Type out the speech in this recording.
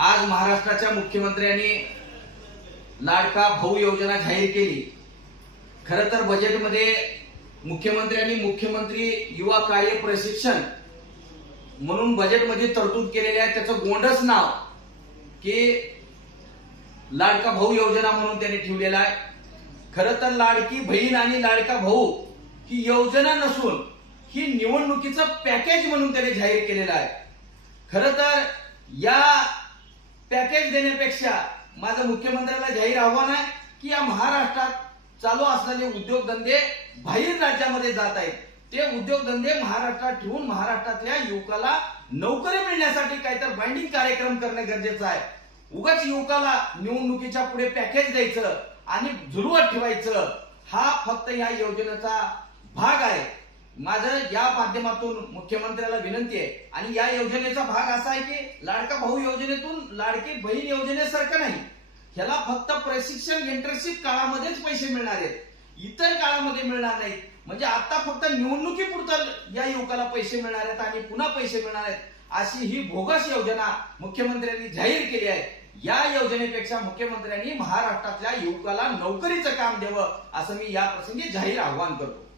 आज महाराष्ट्राच्या मुख्यमंत्र्यांनी लाडका भाऊ योजना जाहीर केली। खरं तर बजेटमध्ये मुख्यमंत्र्यांनी मुख्यमंत्री युवा कार्य प्रशिक्षण म्हणून बजेटमध्ये तरतूद केलेली आहे। त्याचं गोंडस नाव की लाडका भाऊ योजना म्हणून त्यांनी ठेवलेलं आहे। खरं तर लाडकी बहीण आणि लाडका भाऊ ही योजना नसून ही निवडणुकीचं पॅकेज म्हणून त्यांनी जाहीर केलेलं आहे। खरं तर या पॅकेज देण्यापेक्षा माझं मुख्यमंत्र्याला जाहीर आव्हान आहे की या महाराष्ट्रात चालू असलेले उद्योगधंदे बाहेर राज्यामध्ये जात आहेत, ते उद्योगधंदे महाराष्ट्रात ठेवून महाराष्ट्रातल्या युवकाला नोकरी मिळण्यासाठी काहीतरी बाइंडिंग कार्यक्रम करणं गरजेचं आहे। उगाच युवकाला निवडणुकीच्या पुढे पॅकेज द्यायचं आणि झुलवत ठेवायचं हा फक्त या योजनेचा भाग आहे। माझं या माध्यमातून मुख्यमंत्र्याला विनंती आहे आणि या योजनेचा भाग असा आहे की लाडका भाऊ योजनेतून लाडकी बहीण योजनेसारखं नाही, ह्याला फक्त प्रशिक्षण इंटर्नशिप काळामध्येच पैसे मिळणार आहेत, इतर काळामध्ये मिळणार नाहीत। म्हणजे आता फक्त निवडणुकीपुरतं या युवकाला पैसे मिळणार आहेत आणि पुन्हा पैसे मिळणार आहेत, अशी ही बोगस योजना मुख्यमंत्र्यांनी जाहीर केली आहे। या योजनेपेक्षा मुख्यमंत्र्यांनी महाराष्ट्रातल्या युवकाला नोकरीचं काम द्यावं असं मी या प्रसंगी जाहीर आवाहन करतो।